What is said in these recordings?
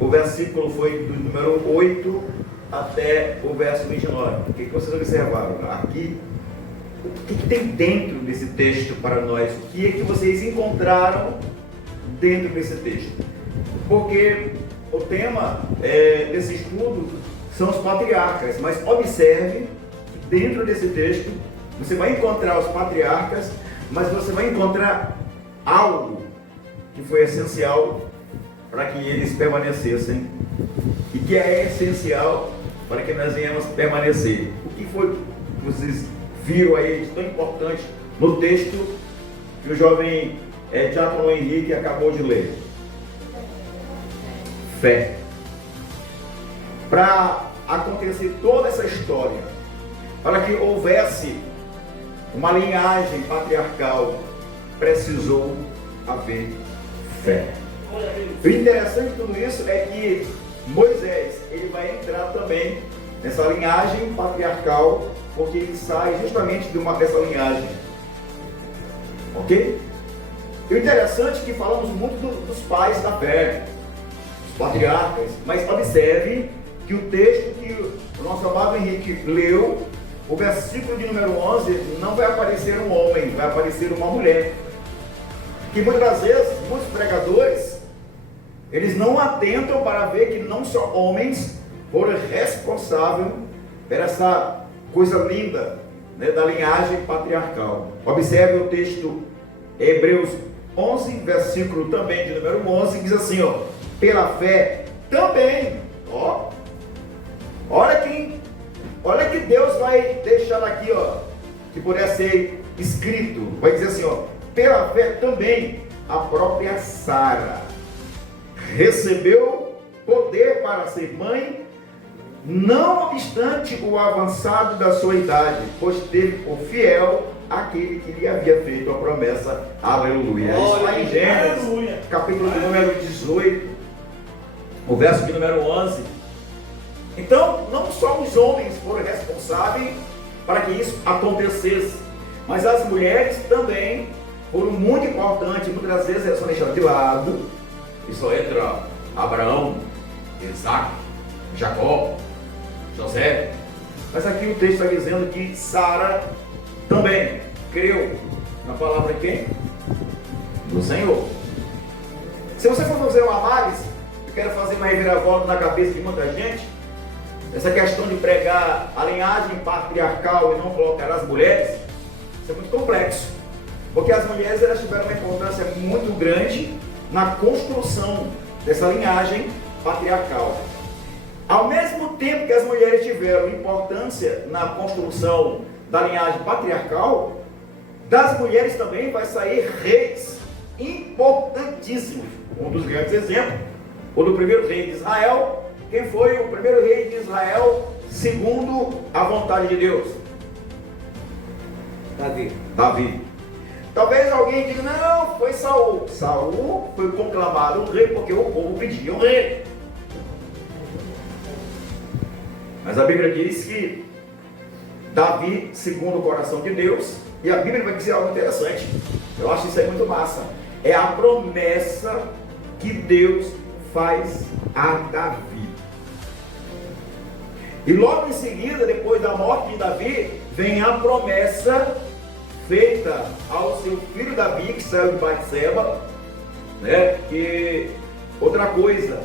o versículo foi do número 8 até o verso 29. O que vocês observaram aqui? O que tem dentro desse texto para nós? O que é que vocês encontraram dentro desse texto? Porque o tema desse estudo são os patriarcas, mas observe que dentro desse texto você vai encontrar os patriarcas, mas você vai encontrar algo que foi essencial para que eles permanecessem e que é essencial para que nós venhamos permanecer. O que foi que vocês viram aí de tão importante no texto que o jovem Diácono Henrique acabou de ler? Fé. Para acontecer toda essa história, para que houvesse uma linhagem patriarcal, precisou haver fé. O interessante de tudo isso é que Moisés, ele vai entrar também nessa linhagem patriarcal, porque ele sai justamente dessa linhagem. Ok? E o interessante é que falamos muito dos pais da fé, os patriarcas, mas observe que o texto que o nosso amado Henrique leu, o versículo de número 11, não vai aparecer um homem, vai aparecer uma mulher. Que muitas vezes, muitos pregadores, eles não atentam para ver que não só homens foram responsáveis por essa coisa linda, né, da linhagem patriarcal. Observe o texto Hebreus 11, versículo também de número 11, que diz assim, pela fé também, olha que Deus vai deixar aqui, que pudesse ser escrito, vai dizer assim, pela fé também a própria Sara recebeu poder para ser mãe, não obstante o avançado da sua idade, pois teve por fiel aquele que lhe havia feito a promessa. Aleluia. Isso está em Gênesis, capítulo de número 18, o verso de número 11. Então, não só os homens foram responsáveis para que isso acontecesse, mas as mulheres também foram muito importantes. Muitas vezes elas são deixadas de lado, e só entra Abraão, Isaac, Jacó, José. Mas aqui o texto está dizendo que Sara também creu na palavra de quem? Do Senhor. Se você for fazer uma análise, eu quero fazer uma reviravolta na cabeça de muita gente. Essa questão de pregar a linhagem patriarcal e não colocar as mulheres, isso é muito complexo. Porque as mulheres, elas tiveram uma importância muito grande na construção dessa linhagem patriarcal. Ao mesmo tempo que as mulheres tiveram importância na construção da linhagem patriarcal, das mulheres também vai sair reis importantíssimos. Um dos grandes exemplos, o do primeiro rei de Israel. Quem foi o primeiro rei de Israel segundo a vontade de Deus? Davi. Talvez alguém diga, não, foi Saul. Saul foi conclamado um rei porque o povo pedia um rei. Mas a Bíblia diz que Davi, segundo o coração de Deus, e a Bíblia vai dizer algo interessante. Eu acho isso aí muito massa. É a promessa que Deus faz a Davi. E logo em seguida, depois da morte de Davi, vem a promessa feita ao seu filho Davi, que saiu de Batseba, né? Que outra coisa,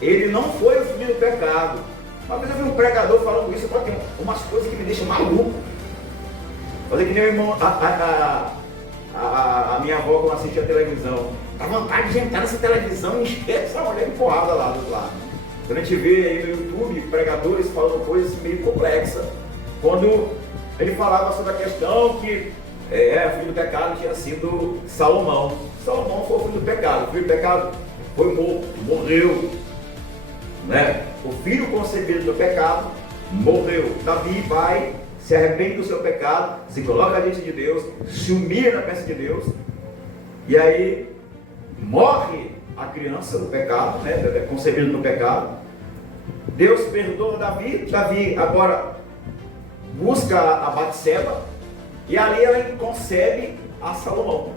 ele não foi o filho do pecado. Uma vez eu vi um pregador falando isso, porque tem umas coisas que me deixam maluco. Fazer que nem o irmão, a minha avó, quando assistia a televisão, dá vontade de entrar nessa televisão e encher essa mulher empurrada lá do lado. Quando a gente vê aí no YouTube pregadores falando coisas meio complexas, quando ele falava sobre a questão que o filho do pecado tinha sido Salomão. Salomão foi o filho do pecado. O filho do pecado foi morto, morreu, né? O filho concebido do pecado morreu. Davi vai, se arrepende do seu pecado, se coloca diante de Deus, se humilha na presença de Deus, e aí morre a criança do pecado, né? Concebido no pecado. Deus perdoa Davi. Davi agora busca a Batseba, e ali ela concebe a Salomão.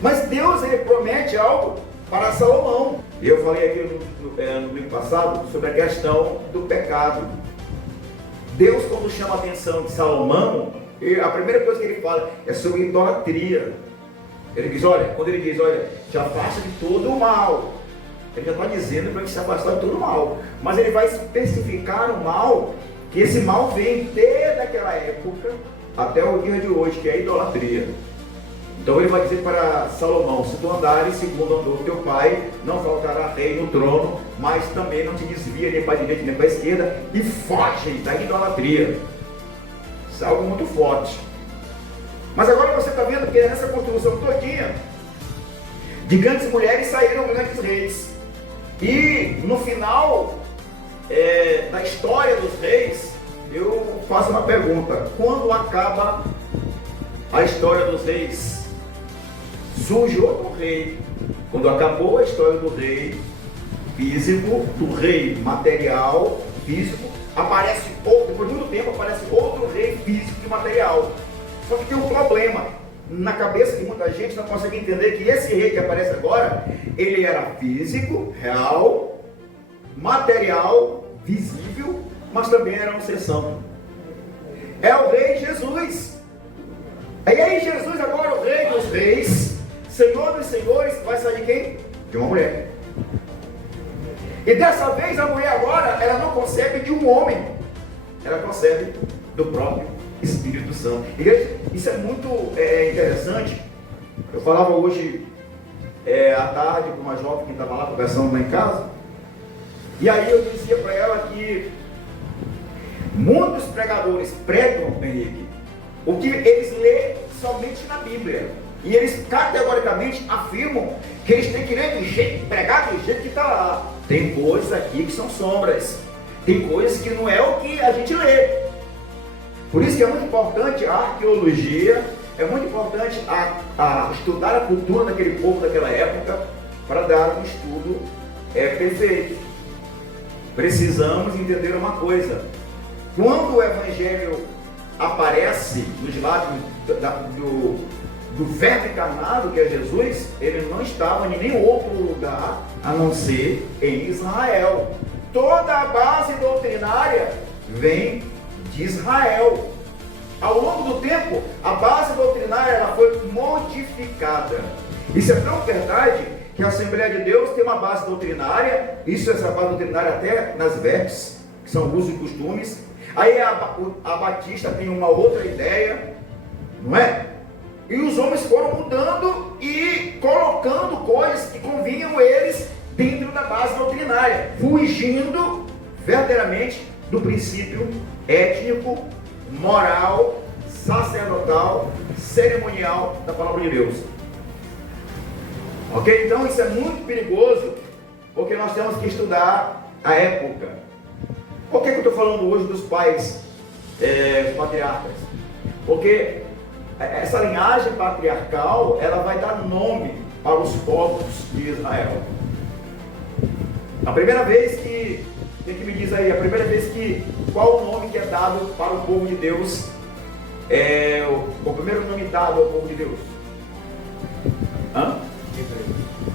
Mas Deus, ele promete algo para Salomão. Eu falei aqui no domingo passado sobre a questão do pecado. Deus, quando chama a atenção de Salomão, a primeira coisa que ele fala é sobre idolatria. Ele diz, quando ele diz, te afasta de todo o mal, ele já está dizendo para ele se afastar de todo o mal, mas ele vai especificar o mal, que esse mal vem desde aquela época até o dia de hoje, que é a idolatria. Então ele vai dizer para Salomão, se tu andares segundo andou teu pai, não faltará rei no trono, mas também não te desvia nem para a direita nem para a esquerda, e foge da idolatria. Isso é algo muito forte. Mas agora você está vendo que nessa construção todinha, de grandes mulheres saíram grandes reis. E no final da história dos reis, eu faço uma pergunta: quando acaba a história dos reis? Surge outro rei. Quando acabou a história do rei físico, do rei material, físico, aparece outro, depois de muito tempo aparece outro rei físico e material. Só que tem um problema. Na cabeça de muita gente não consegue entender que esse rei que aparece agora, ele era físico, real, material, visível, mas também era um ser santo. É o rei Jesus. E aí Jesus agora, o rei dos reis, Senhor dos senhores, vai sair de quem? De uma mulher. E dessa vez a mulher agora, ela não concebe de um homem, ela concebe do próprio Espírito Santo. Igreja, isso é muito interessante. Eu falava hoje à tarde com uma jovem que estava lá conversando lá em casa, e aí eu dizia para ela que muitos pregadores pregam, Henrique, o que eles lêem somente na Bíblia. E eles categoricamente afirmam que eles têm que ler do jeito, pregar do jeito que está lá. Tem coisas aqui que são sombras. Tem coisas que não é o que a gente lê. Por isso que é muito importante a arqueologia, é muito importante a estudar a cultura daquele povo daquela época para dar um estudo perfeito. Precisamos entender uma coisa: quando o Evangelho aparece nos lábios do Verbo encarnado, que é Jesus, ele não estava em nenhum outro lugar a não ser em Israel. Toda a base doutrinária vem de Israel. Ao longo do tempo, a base doutrinária ela foi modificada. Isso é tão verdade que a Assembleia de Deus tem uma base doutrinária, essa base doutrinária até nas vestes, que são usos e costumes. Aí a Batista tem uma outra ideia, não é? E os homens foram mudando e colocando coisas que convinham eles dentro da base doutrinária, fugindo verdadeiramente do princípio étnico, moral, sacerdotal, cerimonial da palavra de Deus. Ok? Então isso é muito perigoso, porque nós temos que estudar a época. Por que eu estou falando hoje dos pais, os patriarcas? Porque essa linhagem patriarcal, ela vai dar nome para os povos de Israel. A primeira vez que, quem que me diz aí, qual o nome que é dado para o povo de Deus, o primeiro nome dado ao povo de Deus?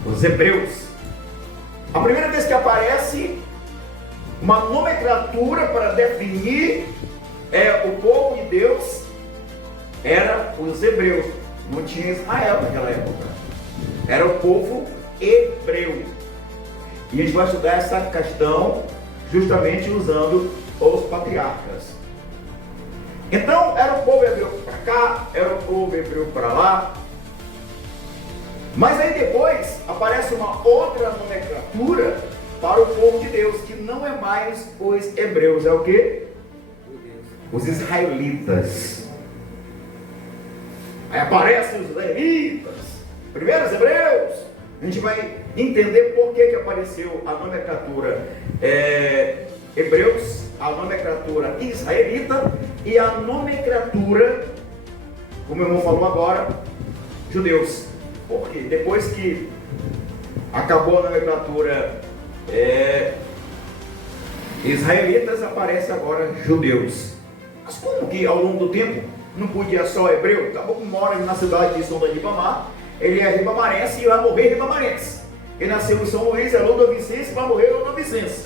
Os hebreus. A primeira vez que aparece uma nomenclatura para definir o povo de Deus, era os hebreus. Não tinha Israel naquela época, era o povo hebreu. E a gente vai estudar essa questão justamente usando os patriarcas. Então era o povo hebreu para cá, era o povo hebreu para lá. Mas aí depois aparece uma outra nomenclatura para o povo de Deus, que não é mais os hebreus, é o quê? Os israelitas. Aí aparecem os levitas, primeiros hebreus. A gente vai entender por que apareceu a nomenclatura hebreus, a nomenclatura israelita e a nomenclatura, como o irmão falou agora, judeus. Porque depois que acabou a nomenclatura israelitas, aparece agora judeus. Mas como que ao longo do tempo não podia só hebreu? Acabou que mora na cidade de São Ribamar, ele é ribamarense e vai morrer ribamarense. Ele nasceu em São Luís, é Ludovicense, vai morrer Ludovicense.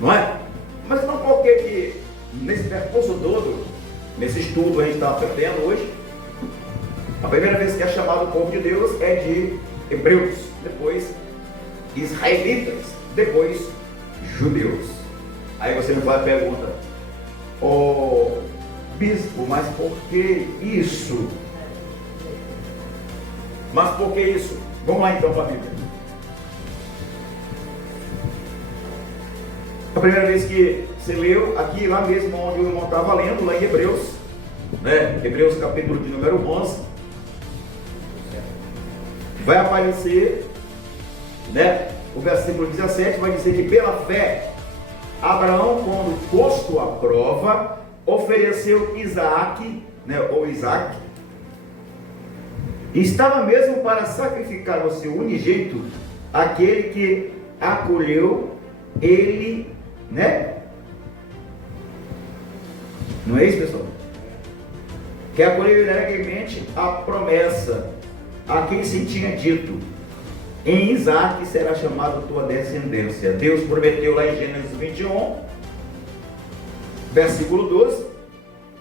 Não é? Mas não por que nesse percurso todo, nesse estudo a gente está aprendendo hoje, a primeira vez que é chamado o povo de Deus é de hebreus, depois israelitas, depois judeus. Aí você me faz a pergunta, bispo, mas por que isso? Mas por que isso? Vamos lá então para a Bíblia. A primeira vez que você leu, aqui, lá mesmo onde o irmão estava lendo, lá em Hebreus, né? Hebreus capítulo de número 11, vai aparecer, né? O versículo 17 vai dizer que pela fé, Abraão, quando posto à prova, ofereceu Isaac, né? Ou Isaac, e estava mesmo para sacrificar o seu unigênito, aquele que acolheu ele, né? Não é isso, pessoal? Que acolheu alegremente a promessa a quem se tinha dito: em Isaac será chamada tua descendência. Deus prometeu lá em Gênesis 21, versículo 12,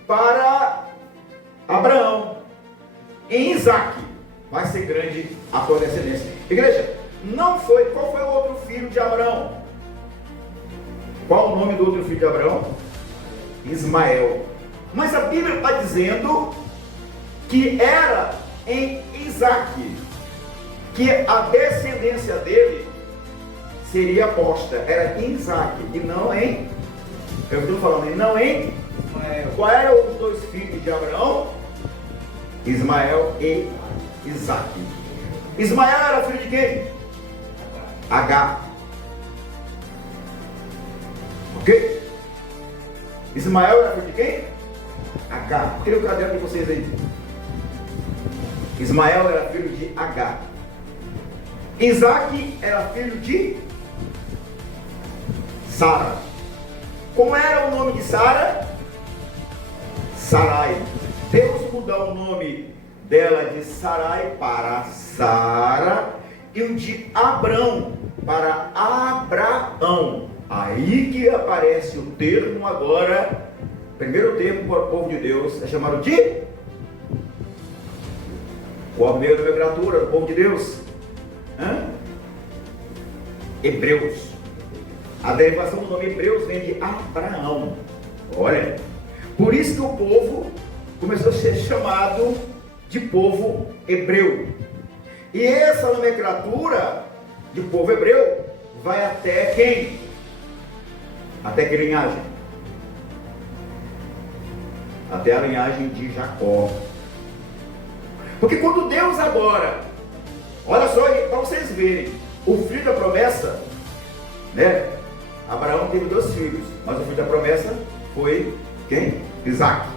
para Abraão: em Isaac vai ser grande a tua descendência. Igreja, não foi, qual foi o outro filho de Abraão? Qual o nome do outro filho de Abraão? Ismael. Mas a Bíblia está dizendo que era em Isaac que a descendência dele seria posta. Era em Isaac e não em, eu estou falando, não em Ismael. Qual eram os dois filhos de Abraão? Ismael e Isaac. Ismael era filho de quem? Agar. Ok? Ismael era filho de quem? Agar. Tira o caderno de vocês aí. Ismael era filho de Agar. Isaac era filho de Sara. Como era o nome de Sara? Sarai. Deus mudou o nome dela de Sarai para Sara e o de Abrão para Abraão. Aí que aparece o termo agora, primeiro termo para o povo de Deus, é chamado de qual meio da nomenclatura do povo de Deus? Hebreus. A derivação do nome Hebreus vem de Abraão. Olha, por isso que o povo começou a ser chamado de povo hebreu. E essa nomenclatura de povo hebreu vai até quem? Até que linhagem? Até a linhagem de Jacó. Porque quando Deus agora, olha só aí, para vocês verem, o filho da promessa, né? Abraão teve 2 filhos, mas o filho da promessa foi quem? Isaac.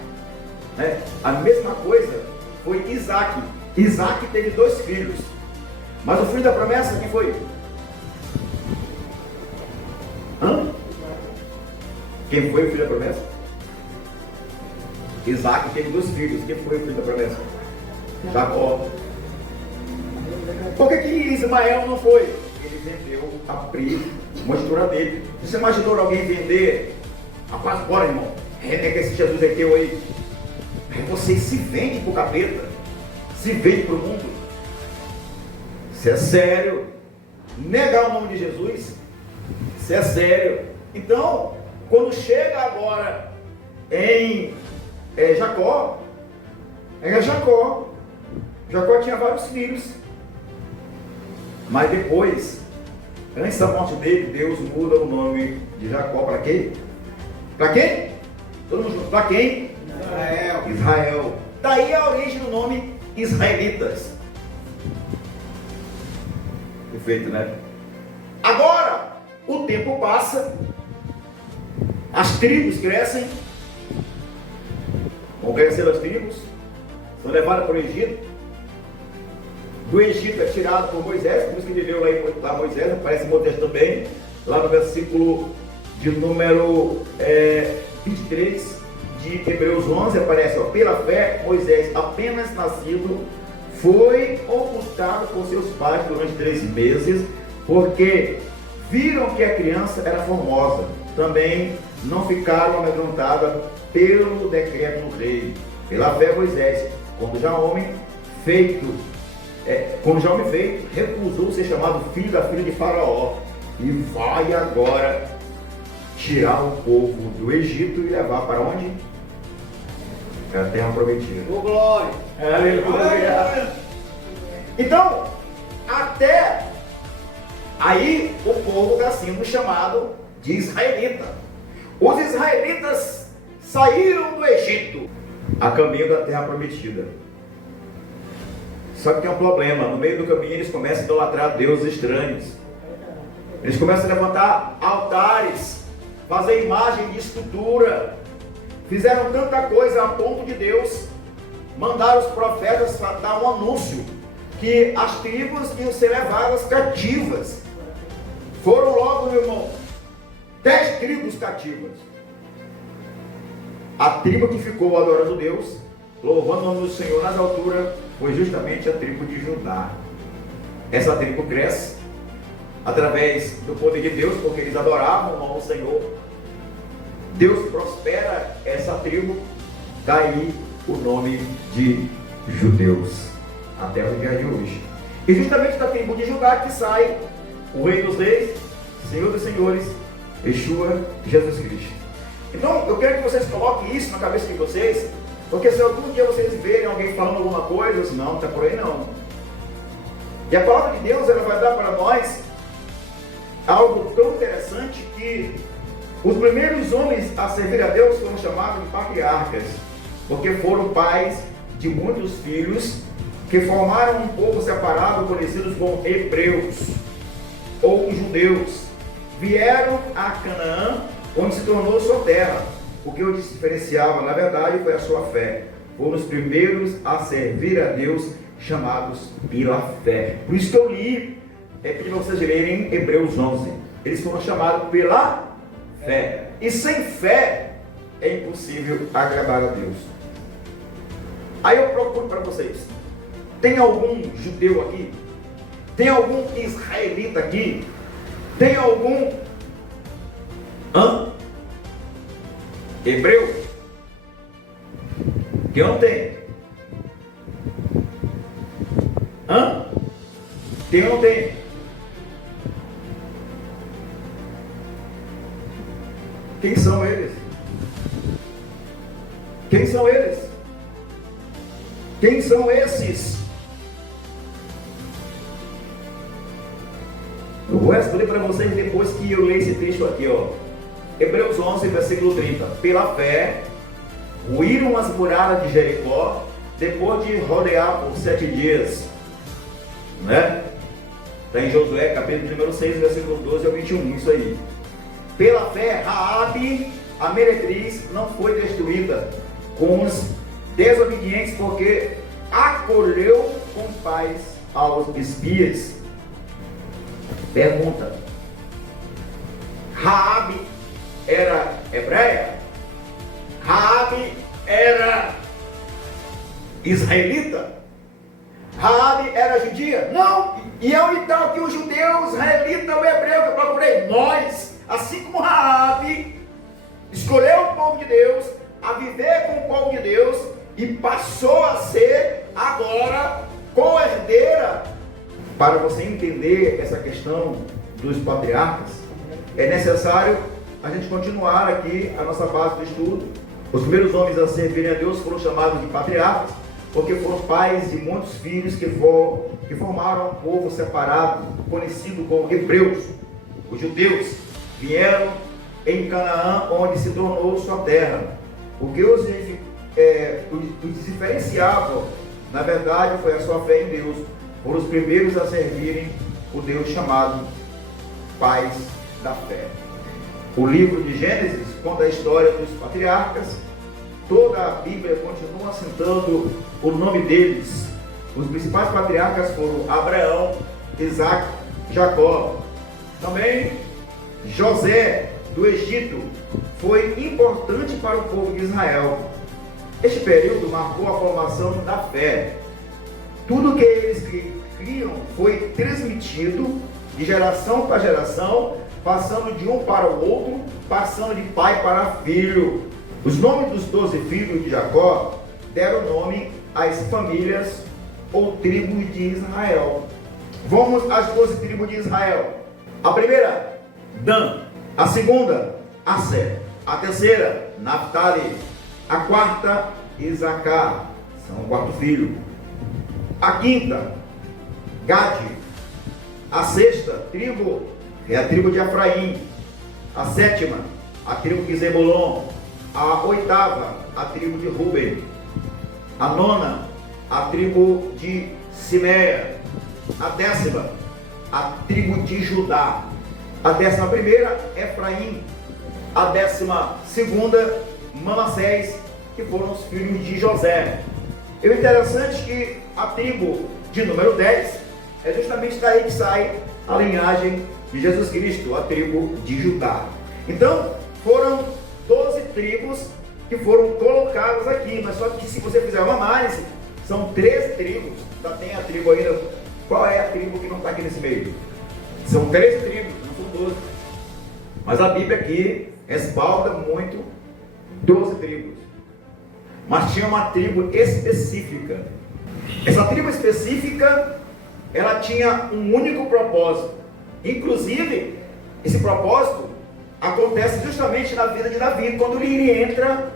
Né? A mesma coisa foi Isaac. Isaac teve 2 filhos, mas o filho da promessa quem foi? Quem foi o filho da promessa? Isaac teve 2 filhos. Quem foi o filho da promessa? Jacó. Por que Ismael não foi? Ele vendeu a primogenitura dele. Você imaginou alguém vender? Rapaz, bora, irmão, renega esse Jesus é teu aí. Você se vende para o capeta, se vende para o mundo. Isso é sério. Negar o nome de Jesus, isso é sério. Então, quando chega agora em Jacó, Jacó tinha vários filhos, mas depois, antes da morte dele, Deus muda o nome de Jacó para quem? Para quem? Todo mundo junto. Para quem? Israel. Daí a origem do nome Israelitas. Perfeito, né? Agora, o tempo passa, as tribos crescem, vão crescendo as tribos, são levadas para o Egito. Do Egito é tirado por Moisés, como que ele leu lá Moisés, aparece Moisés também, lá no versículo de número 23 de Hebreus 11, aparece, ó, pela fé, Moisés, apenas nascido, foi ocultado por seus pais durante 3 meses, porque viram que a criança era formosa. Também não ficaram amedrontadas pelo decreto do rei. Pela fé, Moisés, quando já homem feito, recusou ser chamado filho da filha de Faraó, e vai agora tirar o povo do Egito e levar para onde? É a terra prometida. Oh, glória! Aleluia! Então, até aí o povo está sendo chamado de israelita. Os israelitas saíram do Egito a caminho da terra prometida. Só que tem um problema: no meio do caminho eles começam a idolatrar deuses estranhos. Eles começam a levantar altares, fazer imagem de escultura. Fizeram tanta coisa a ponto de Deus mandar os profetas dar um anúncio que as tribos iam ser levadas cativas. Foram logo, meu irmão, 10 tribos cativas. A tribo que ficou adorando Deus, louvando o nome do Senhor nas alturas, foi justamente a tribo de Judá. Essa tribo cresce através do poder de Deus, porque eles adoravam ao Senhor. Deus prospera essa tribo, daí o nome de judeus, até o dia de hoje. E justamente da tribo de Judá que sai o Rei dos Reis, Senhor dos Senhores, Yeshua, Jesus Cristo. Então eu quero que vocês coloquem isso na cabeça de vocês, porque se algum dia vocês verem alguém falando alguma coisa, assim, não está por aí não. E a palavra de Deus, ela vai dar para nós algo tão interessante, que os primeiros homens a servir a Deus foram chamados de patriarcas, porque foram pais de muitos filhos que formaram um povo separado, conhecidos como hebreus ou judeus. Vieram a Canaã, onde se tornou sua terra. O que os diferenciava, na verdade, foi a sua fé. Foram os primeiros a servir a Deus, chamados pela fé. Por isso que eu li, pedi para vocês lerem Hebreus 11. Eles foram chamados pela fé. E sem fé é impossível agradar a Deus. Aí eu procuro para vocês: tem algum judeu aqui? Tem algum israelita aqui? Tem algum hebreu? Que não tem? Tem ou não tem? Quem são eles? Quem são eles? Quem são esses? Eu vou responder para vocês depois que eu ler esse texto aqui, ó. Hebreus 11, versículo 30. Pela fé, ruíram as muralhas de Jericó, depois de rodear por 7 dias. Né? Está em Josué, capítulo número 6, versículo 12 ao 21, isso aí. Pela fé, Raabe, a meretriz, não foi destruída com os desobedientes, porque acolheu com paz aos espias. Pergunta: Raabe era hebreia? Raabe era israelita? Raabe era judia? Não! E é onde está aqui o judeu, o israelita, o hebreu que eu procurei? Nós, assim como Raabe escolheu o povo de Deus, a viver com o povo de Deus, e passou a ser agora co-herdeira. Para você entender essa questão dos patriarcas, é necessário a gente continuar aqui a nossa base do estudo. Os primeiros homens a servirem a Deus foram chamados de patriarcas, porque foram pais de muitos filhos que formaram um povo separado, conhecido como hebreus. Os judeus vieram em Canaã, onde se tornou sua terra. O que os diferenciava, na verdade, foi a sua fé em Deus. Foram os primeiros a servirem o Deus chamado pais da fé. O livro de Gênesis conta a história dos patriarcas. Toda a Bíblia continua citando o nome deles. Os principais patriarcas foram Abraão, Isaac, Jacó. Também José do Egito foi importante para o povo de Israel. Este período marcou a formação da fé. Tudo que eles criam foi transmitido de geração para geração, passando de um para o outro, passando de pai para filho. Os nomes dos 12 filhos de Jacó deram nome às famílias ou tribos de Israel. Vamos às 12 tribos de Israel. A primeira, Dan. A segunda, Aser. A terceira, Naftali. A quarta, Isacar. São o quarto filho. A quinta, Gade. A sexta tribo é a tribo de Efraim. A sétima, a tribo de Zebulon. A oitava, a tribo de Ruben. A nona, a tribo de Simeia. A décima, a tribo de Judá. A 11ª, Efraim. A 12ª, Manassés, que foram os filhos de José. E o interessante é que a tribo de número 10 é justamente daí que sai a linhagem de Jesus Cristo, a tribo de Judá. Então, foram 12 tribos que foram colocadas aqui, mas só que se você fizer uma análise, são 13 tribos. Ainda tem a tribo ainda. Qual é a tribo que não está aqui nesse meio? São 13 tribos, não são 12. Mas a Bíblia aqui respalda muito 12 tribos. Mas tinha uma tribo específica. Essa tribo específica, ela tinha um único propósito. Inclusive, esse propósito acontece justamente na vida de Davi, quando ele entra,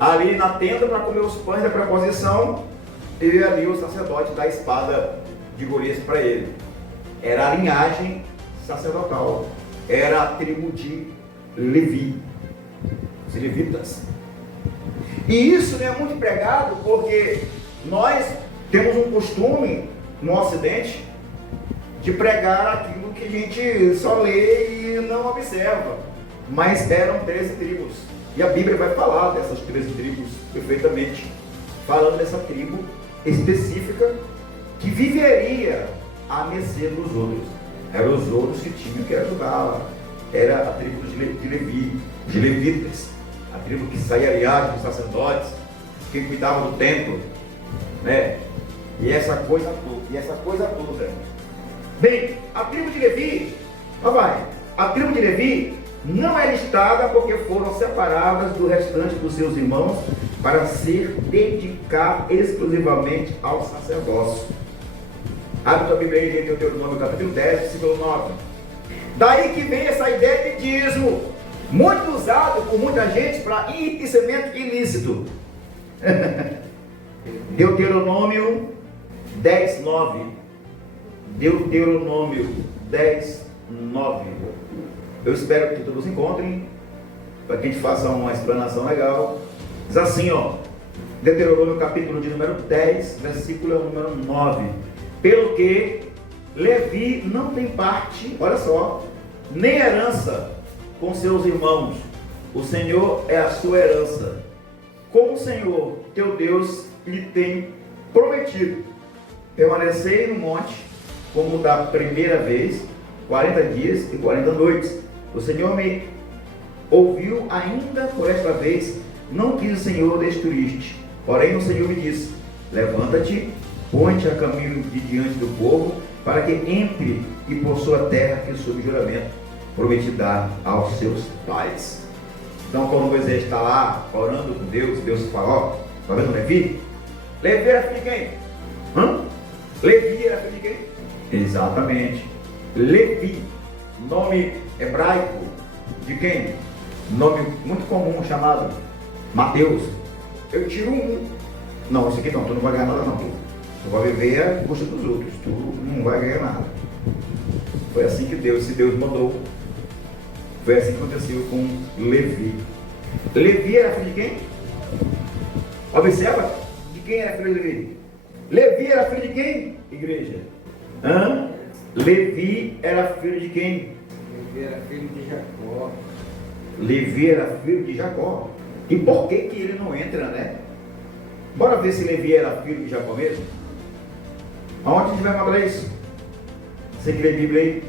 ali na tenda para comer os pães da preposição, e ali o sacerdote dá a espada de Golias para ele. Era a linhagem sacerdotal, era a tribo de Levi, os levitas. E isso é muito pregado porque nós temos um costume no Ocidente de pregar aquilo que a gente só lê e não observa. Mas eram 13 tribos. E a Bíblia vai falar dessas 13 tribos perfeitamente, falando dessa tribo específica que viveria a mercê dos outros. Eram os outros que tinham que ajudá-la. Era a tribo de Levi, de levitas, a tribo que saía aliada dos sacerdotes, que cuidava do templo, E essa coisa toda. Bem, a tribo de Levi, a tribo de Levi não é listada porque foram separadas do restante dos seus irmãos para ser dedicada exclusivamente ao sacerdócio. Abre tua Bíblia aí em Deuteronômio capítulo 10, versículo 9. Daí que vem essa ideia de dízimo, muito usado por muita gente para enriquecimento ilícito. Deuteronômio 10, 9. Deuteronômio 10, 9. Eu espero que todos encontrem, para que a gente faça uma explanação legal. Diz assim, Deuteronômio capítulo de número 10, versículo número 9. Pelo que Levi não tem parte, olha só, nem herança com seus irmãos. O Senhor é a sua herança, como o Senhor, teu Deus, lhe tem prometido. Permanecei no monte, como da primeira vez, 40 dias e 40 noites. O Senhor me ouviu ainda por esta vez, não quis o Senhor destruir-te. Porém o Senhor me disse, levanta-te, põe-te a caminho de diante do povo, para que entre e possua a terra que sob juramento prometi dar aos seus pais. Então quando Moisés está lá orando com Deus, Deus fala, está vendo Levi? Levi era filho de quem? Levi era filho de quem? Exatamente. Levi, nome hebraico de quem? Nome muito comum chamado Mateus. Eu tiro um. Não, esse aqui não, tu não vai ganhar nada não. Tu vai viver a custa dos outros, tu não vai ganhar nada. Foi assim que Deus mandou. Foi assim que aconteceu com Levi. Levi era filho de quem? Observa, de quem era filho de Levi? Levi era filho de quem, igreja? Levi era filho de quem? Levi era filho de Jacó. Levi era filho de Jacó. E por que ele não entra, né? Bora ver se Levi era filho de Jacó mesmo? Aonde a gente vai mostrar isso? Você que lê a Bíblia aí?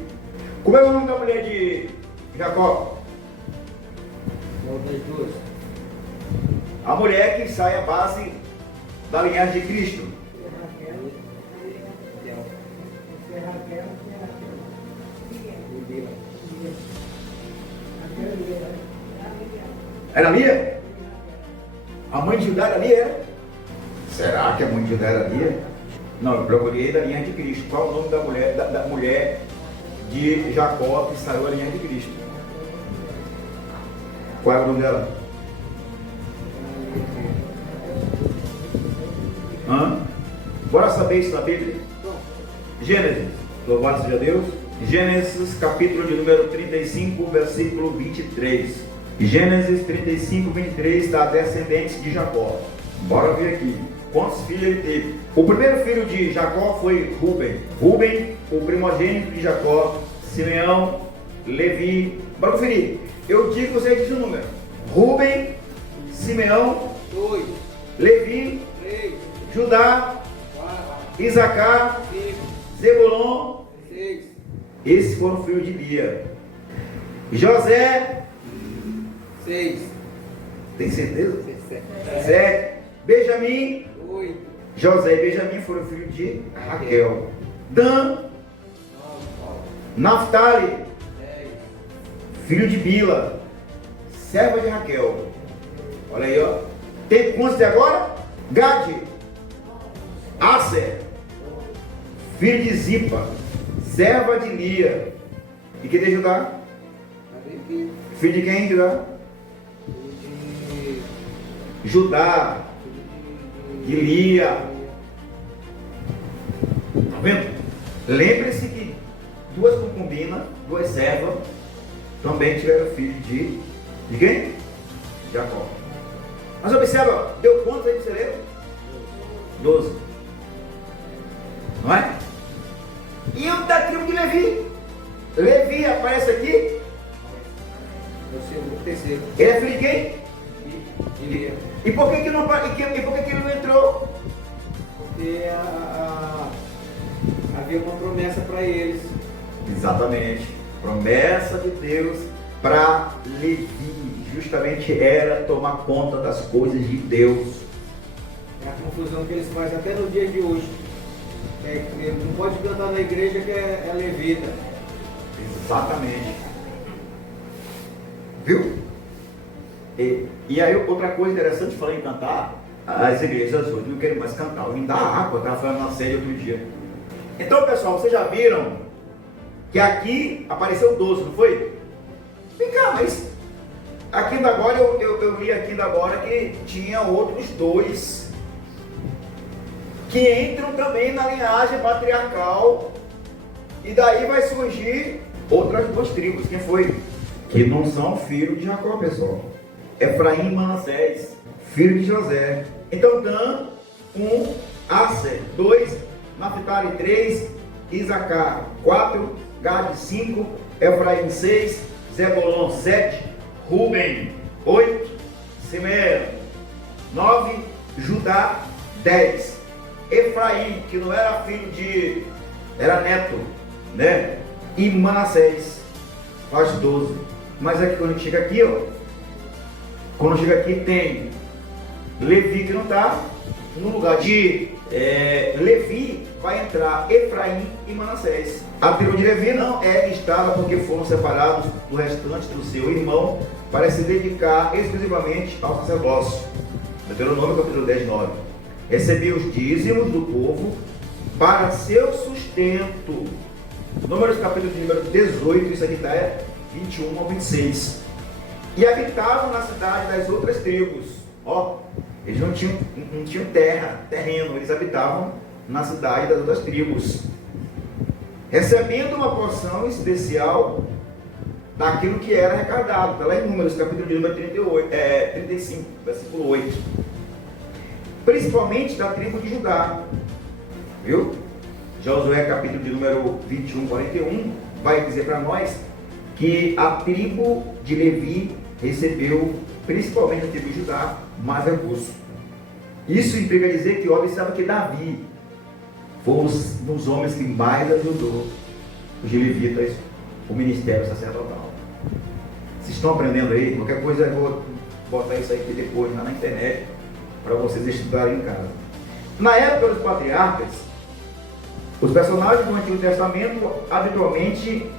Como é o nome da mulher de Jacó? Qual das duas? A mulher que sai à base da linhagem de Cristo. Era Lia? A mãe de Judá era Lia? Será que a mãe de Judá era Lia? Não, eu procurei da linha de Cristo. Qual o nome da mulher, da mulher de Jacó que saiu da linha de Cristo? Qual é o nome dela? Bora saber isso na Bíblia? Gênesis, louvado seja Deus. Gênesis capítulo de número 35, versículo 23. Gênesis 35, 23 da descendente de Jacó. Bora ver aqui. Quantos filhos ele teve? O primeiro filho de Jacó foi Rúben. Rúben, o primogênito de Jacó. Simeão, Levi. Bora conferir. Eu digo, você diz o número. Rúben, Simeão, 2, Levi, 3, Judá, 4, Isacar, 5, Zebulon. 6, Esses foram filhos de Lia. José, 6, tem certeza? 7, 7. Benjamim. 8, José e Benjamim foram filhos de Raquel. Dan, 9, Naftali, 10, filho de Bila, serva de Raquel. Olha aí, ó. Tem quantos de agora? Gade, Aser, filho de Zipa, serva de Lia. E quem de Judá? Filho de quem, Judá? Judá, de Lia. Tá vendo? Lembre-se que duas concubinas, duas servas, também tiveram filho de quem? Jacó. Mas observa, deu quantos aí que você leu? 12. Não é? E o da tribo de Levi? Levi aparece aqui. o terceiro. Ele é filho de quem? De Lia. E por que não, e por que ele não entrou? Porque havia uma promessa para eles. Exatamente. Promessa de Deus para Levi. Justamente era tomar conta das coisas de Deus. É a confusão que eles fazem até no dia de hoje. Não pode cantar na igreja que é levita. Exatamente. Viu? E aí outra coisa interessante, falando em cantar, as igrejas hoje não querem mais cantar, o hino da água, estava falando na série outro dia. Então, pessoal, vocês já viram que aqui apareceu 12, não foi? Vem cá, mas aqui ainda agora, eu li aqui ainda agora que tinha outros 2 que entram também na linhagem patriarcal, e daí vai surgir outras 2 tribos. Quem foi? Que não são filhos de Jacó, pessoal. Efraim e Manassés, filho de José. Então Dan, 1, Aser, 2, Naftali, 3, Isacar, 4, Gade, 5, Efraim, 6, Zebulon, 7, Rúben, 8, Simeão, 9, Judá, 10. Efraim, que não era filho de... era neto, né? E Manassés, faz 12. Mas aqui quando chega aqui, ó, quando chega aqui tem Levi que não está. No lugar de Levi vai entrar Efraim e Manassés. A tribo de Levi não é listada porque foram separados do restante do seu irmão para se dedicar exclusivamente ao sacerdócio. Deuteronômio capítulo 10, 9. Recebia os dízimos do povo para seu sustento. Números capítulo de número 18, isso aqui está 21 ao 26. E habitavam na cidade das outras tribos. Ó, eles não tinham terreno, eles habitavam na cidade das outras tribos, recebendo uma porção especial daquilo que era arrecadado. Está lá em Números, capítulo de número 35, versículo 8. Principalmente da tribo de Judá. Viu? Josué, capítulo de número 21, 41, vai dizer para nós que a tribo de Levi recebeu, principalmente a tribo de Judá, mais recursos. Isso implica dizer que, observa que Davi foi um dos homens que mais ajudou os levitas, o ministério sacerdotal. Vocês estão aprendendo aí? Qualquer coisa eu vou botar isso aqui depois na internet para vocês estudarem em casa. Na época dos patriarcas, os personagens do Antigo Testamento habitualmente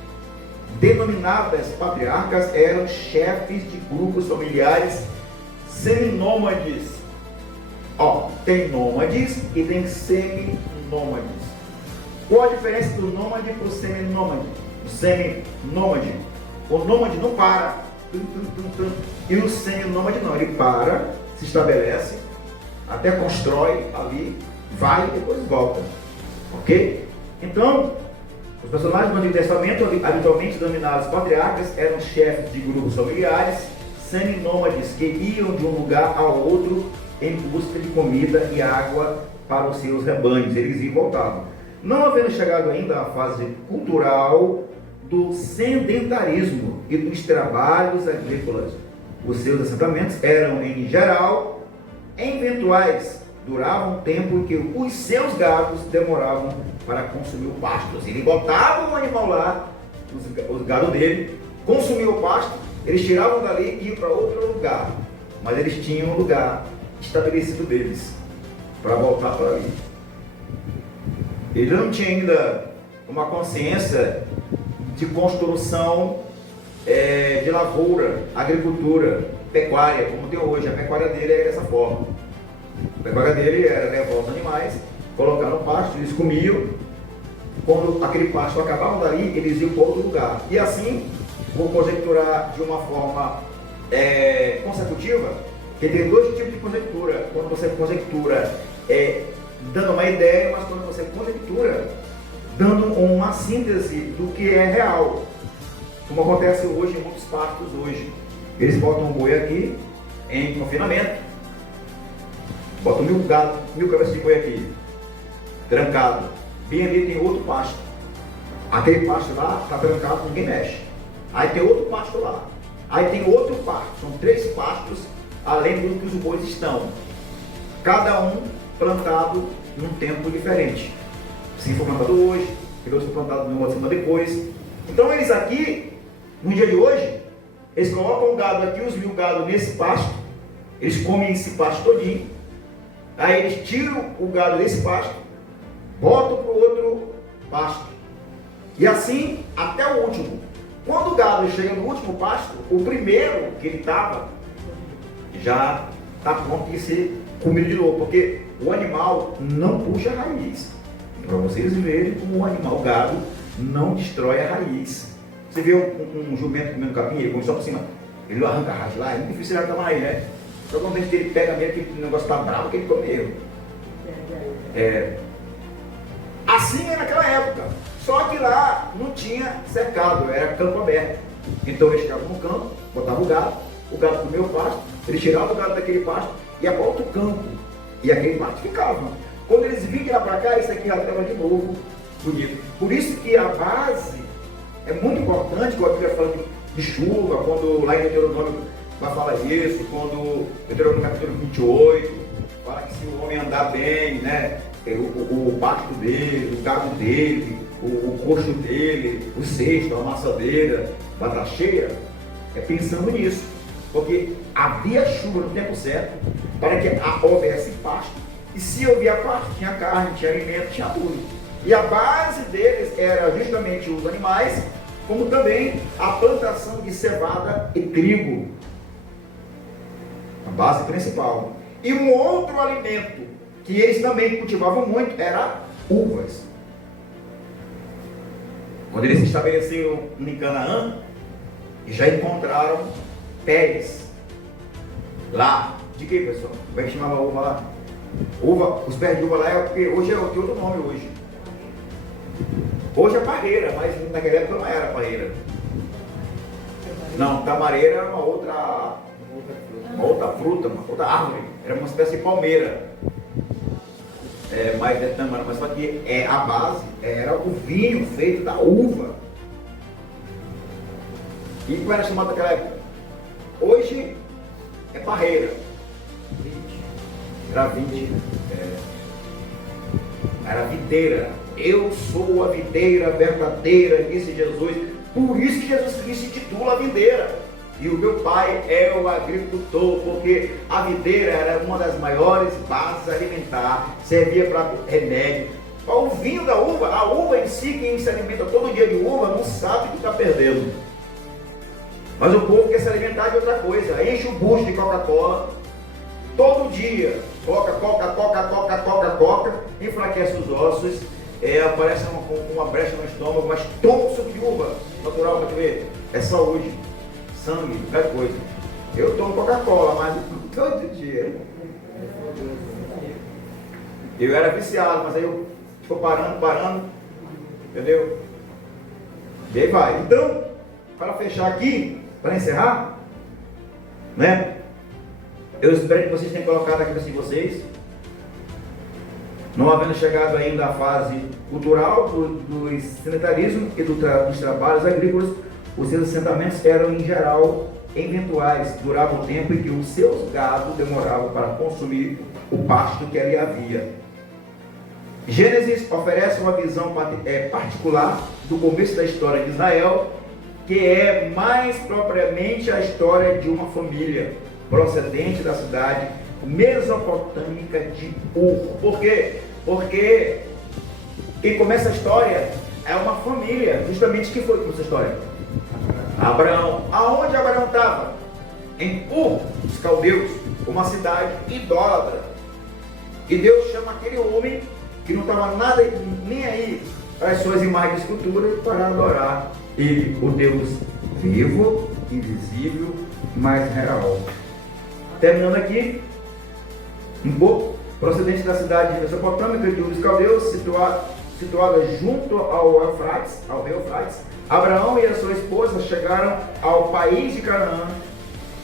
denominadas patriarcas eram chefes de grupos familiares seminômades. Ó, tem nômades e tem seminômades. Qual a diferença do nômade para o seminômade? O seminômade, o nômade não para, e o seminômade não, ele para, se estabelece, até constrói ali, vai e depois volta. Ok? Então, os personagens do Antigo Testamento, habitualmente denominados patriarcas, eram chefes de grupos familiares, seminômades, que iam de um lugar ao outro em busca de comida e água para os seus rebanhos. Eles iam e voltavam. Não havendo chegado ainda à fase cultural do sedentarismo e dos trabalhos agrícolas, os seus assentamentos eram, em geral, eventuais, duravam um tempo em que os seus gados demoravam para consumir o pasto. Ele botava o animal lá, os gados dele, consumiam o pasto, eles tiravam dali e iam para outro lugar, mas eles tinham um lugar estabelecido deles para voltar para ali. Ele não tinha ainda uma consciência de construção de lavoura, agricultura, pecuária, como tem hoje. A pecuária dele é dessa forma. A pecuária dele era levar os animais, colocar no pasto, eles comiam. Quando aquele pasto acabava dali, eles iam para outro lugar. E assim, vou conjecturar de uma forma consecutiva, que tem dois tipos de conjectura. Quando você conjectura dando uma ideia, mas quando você conjectura dando uma síntese do que é real, como acontece hoje em muitos pastos hoje. Eles botam um boi aqui em confinamento, botam 1000 cabeças de boi aqui, trancado. Bem ali tem outro pasto. Aquele pasto lá está trancado, ninguém mexe. Aí tem outro pasto lá. Aí tem outro pasto. São 3 pastos além do que os bois estão. Cada um plantado num tempo diferente. Se foi plantado hoje, outro foi plantado uma semana depois. Então eles aqui, no dia de hoje, eles colocam o gado aqui, os 1000 gados nesse pasto, eles comem esse pasto todinho, aí eles tiram o gado desse pasto, botam para o outro pasto, e assim até o último. Quando o gado chega no último pasto, o primeiro que ele estava já está pronto de ser comido de novo, porque o animal não puxa a raiz. Para vocês verem como o animal, o gado, não destrói a raiz. Você vê um jumento comendo capim, ele come só por cima, ele não arranca a raiz lá, é muito difícil ele arrancar mais, né? Só quando ele pega mesmo, que o negócio está bravo, que ele come erro. Assim é naquela época, só que lá não tinha cercado, era campo aberto. Então eles chegavam no campo, botavam o gado comia o pasto, eles tiravam o gado daquele pasto e ia para outro campo, e aquele pasto ficava. Quando eles vinham de lá para cá, esse aqui já estava de novo bonito. Por isso que a base é muito importante, quando a Bíblia fala de chuva, quando lá em Deuteronômio vai falar isso, quando Deuteronômio capítulo 28, fala que se o homem andar bem, né, o pasto dele, o gado dele, o coxo dele, o cesto, a amassadeira, vai estar cheia, é pensando nisso. Porque havia chuva no tempo certo para que houvesse pasto. E se havia pasto, tinha carne, tinha alimento, tinha tudo. E a base deles era justamente os animais, como também a plantação de cevada e trigo. A base principal. E um outro alimento que eles também cultivavam muito era uvas. Quando eles se estabeleceram em Canaã, já encontraram pés lá. De que, pessoal? Como é que chamava a uva lá? Uva, os pés de uva lá porque hoje tem outro nome hoje. Hoje é parreira, mas naquela época não era parreira. Não, tamareira era uma outra fruta, uma outra árvore. Era uma espécie de palmeira. Mais de tamara, mas só que a base era o vinho feito da uva. E qual era chamado naquela época? Hoje é parreira. 20. Era 20. Era videira. Eu sou a videira verdadeira, disse Jesus. Por isso que Jesus Cristo se intitula a videira. E o meu pai é o agricultor, porque a videira era uma das maiores bases alimentares, servia para remédio. O vinho da uva, a uva em si, quem se alimenta todo dia de uva, não sabe o que está perdendo. Mas o povo quer se alimentar de outra coisa. Enche o bucho de Coca-Cola. Todo dia. Coca. Enfraquece os ossos. Aparece uma brecha no estômago. Mas toma um suco de uva natural para te ver. É saúde. Sangue, qualquer coisa. Eu tomo Coca-Cola, mas todo dia. Eu era viciado, mas aí eu estou parando. Entendeu? E aí vai. Então, para fechar aqui, para encerrar, né? Eu espero que vocês tenham colocado aqui assim vocês, não havendo chegado ainda à fase cultural do sedentarismo e dos trabalhos agrícolas, os seus assentamentos eram em geral eventuais, duravam o tempo em que os seus gados demoravam para consumir o pasto que ali havia. Gênesis oferece uma visão particular do começo da história de Israel, que é mais propriamente a história de uma família procedente da cidade mesopotâmica de Ur. Por quê? Porque quem começa a história é uma família. Justamente quem foi que começou a história? Abraão. Aonde Abraão estava? Em Ur, os caldeus, uma cidade idólatra. E Deus chama aquele homem que não estava nada nem aí para as suas imagens de escultura para adorar Ele, o Deus vivo, invisível, mas real. Terminando aqui, um pouco, procedente da cidade mesopotâmica de Ur dos Caldeus, situada junto ao rio Eufrates, Abraão e a sua esposa chegaram ao país de Canaã.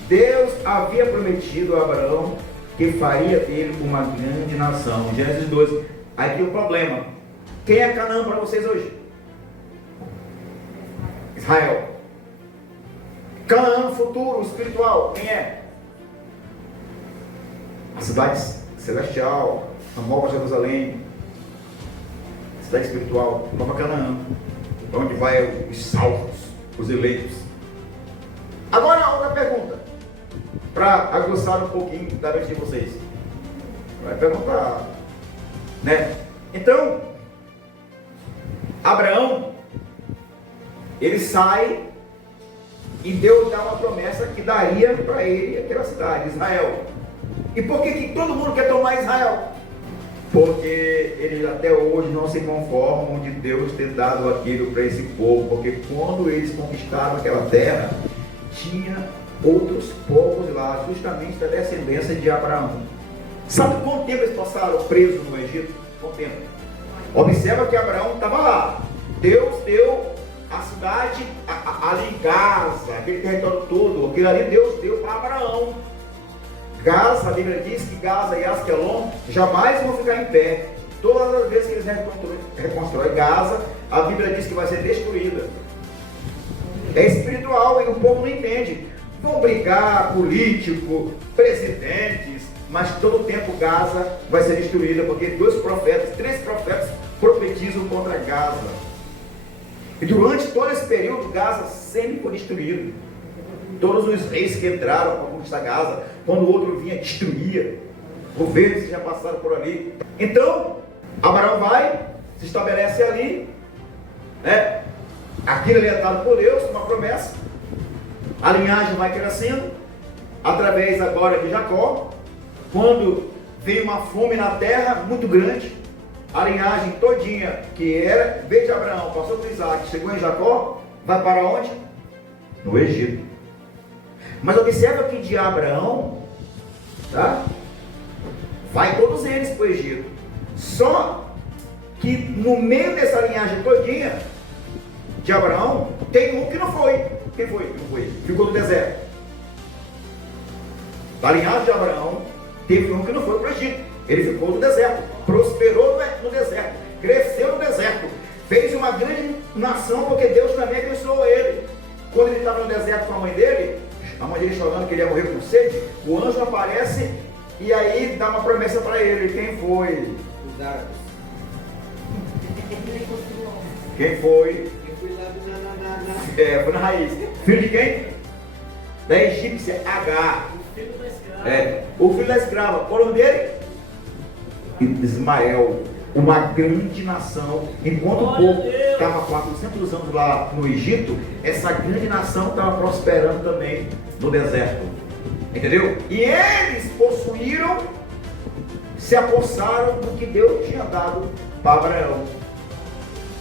Deus havia prometido a Abraão que faria dele uma grande nação. Gênesis 12. Aqui o problema. Quem é Canaã para vocês hoje? Israel. Canaã, futuro, espiritual, quem é? A cidade celestial, a nova Jerusalém, cidade espiritual, nova Canaã, para onde vai os salvos, os eleitos. Agora a outra pergunta, para aguçar um pouquinho da mente de vocês. Vai perguntar, né? Então, Abraão, ele sai e Deus dá uma promessa que daria para ele aquela cidade, Israel. E por que todo mundo quer tomar Israel? Porque eles até hoje não se conformam de Deus ter dado aquilo para esse povo, porque quando eles conquistaram aquela terra, tinha outros povos lá, justamente da descendência de Abraão. Sabe quanto tempo eles passaram presos no Egito? Quanto tempo? Observa que Abraão estava lá. Deus deu a cidade ali em Gaza, aquele território todo, aquilo ali Deus deu para Abraão. Gaza, a Bíblia diz que Gaza e Asquelon jamais vão ficar em pé. Todas as vezes que eles reconstroem Gaza, a Bíblia diz que vai ser destruída. É espiritual e o povo não entende. Vão brigar, político, presidentes, mas todo o tempo Gaza vai ser destruída, porque três profetas profetizam contra Gaza. E durante todo esse período, Gaza sempre foi destruído. Todos os reis que entraram para conquistar Gaza, quando o outro vinha, destruía. Governos que já passaram por ali. Então, Abraão vai, se estabelece ali, né? Aquilo ali é dado por Deus, uma promessa. A linhagem vai crescendo, através agora de Jacó. Quando vem uma fome na terra muito grande, a linhagem todinha, que era, veio de Abraão, passou por Isaac, chegou em Jacó, vai para onde? No Egito. Mas observa que de Abraão, tá? Vai todos eles para o Egito. Só que no meio dessa linhagem todinha de Abraão, tem um que não foi. Quem foi? Não foi. Ficou no deserto. Da linhagem de Abraão, teve um que não foi para o Egito. Ele ficou no deserto. Prosperou no deserto. Cresceu no deserto. Fez uma grande nação, porque Deus também abençoou ele. Quando ele estava no deserto com a mãe dele chorando que ele ia morrer com sede, o anjo aparece e aí dá uma promessa para ele. Quem foi? Os árabes. Quem foi? Eu fui lá Foi na raiz. Filho de quem? Da egípcia Agar. O filho da escrava. O filho da escrava. Qual o nome dele? Ismael. Uma grande nação. Enquanto o povo. estava 400 anos lá no Egito, essa grande nação estava prosperando também no deserto. Entendeu? E eles possuíram, se apossaram do que Deus tinha dado para Abraão.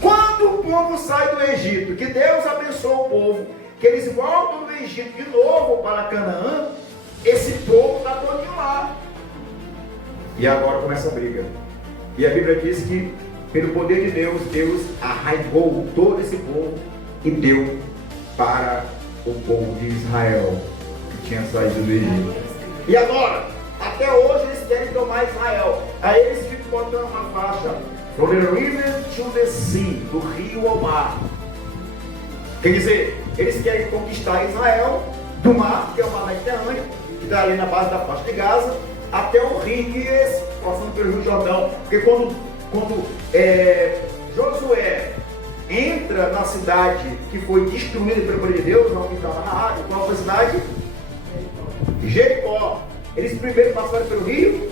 Quando o povo sai do Egito, que Deus abençoa o povo, que eles voltam do Egito de novo para Canaã, esse povo está todinho lá. E agora começa a briga. E a Bíblia diz que, pelo poder de Deus, Deus arraigou todo esse povo e deu para o povo de Israel, que tinha saído do Egito. E agora, até hoje eles querem tomar Israel. Aí eles ficam botando uma faixa, from the river to the sea, do rio ao mar. Quer dizer, eles querem conquistar Israel do mar, que é o mar Mediterrâneo, que está ali na base da faixa de Gaza, até o rio, que é esse, passando pelo Rio Jordão. Porque quando Josué entra na cidade que foi destruída pelo poder de Deus, não que estava narrado, qual foi a cidade? Jericó. Eles primeiro passaram pelo rio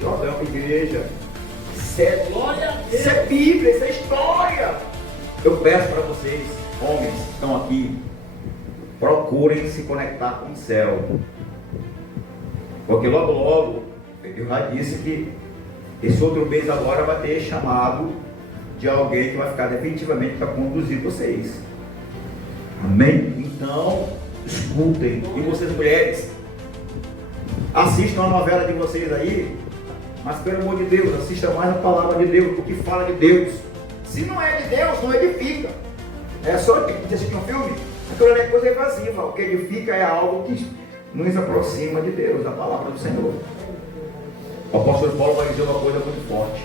Jordão, igreja. Isso é Bíblia, isso é história. Eu peço para vocês, homens que estão aqui, procurem se conectar com o céu. Porque logo logo, eu já disse que esse outro mês agora vai ter chamado de alguém que vai ficar definitivamente para conduzir vocês. Amém? Então, escutem. E vocês mulheres, assistam a novela de vocês aí, mas pelo amor de Deus, assistam mais a palavra de Deus, o que fala de Deus. Se não é de Deus, não edifica. É só que assistir um filme, aquilo é coisa evasiva. O que edifica é algo que nos aproxima de Deus, da palavra do Senhor. O apóstolo Paulo vai dizer uma coisa muito forte.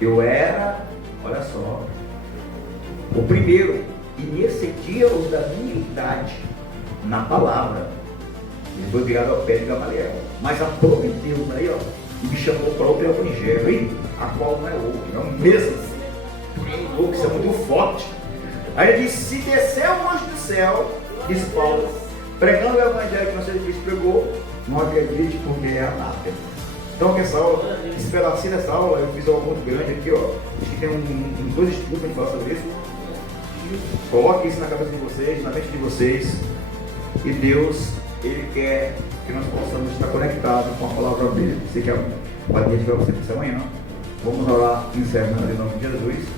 Eu era, olha só, o primeiro, e me excedia os da minha idade na palavra. Ele foi virado ao pé de Gamaliel. Mas aprove Deus aí, ó, e me chamou para outro evangelho, hein? A qual não é outro, é o mesmo. Louco, isso é muito forte. Aí ele diz: se descer um anjo do céu, diz Paulo, pregando o evangelho que nosso Cristo pregou, não acredite, porque é anátema. Então, que essa aula, esse pedacinho dessa aula, eu fiz algo muito grande aqui, ó. Acho que tem dois estudos para falar sobre isso. Coloque isso na cabeça de vocês, na mente de vocês. E Deus, Ele quer que nós possamos estar conectados com a palavra dele. Você quer bater de você para amanhã, não? Vamos orar encerrando em nome de Jesus.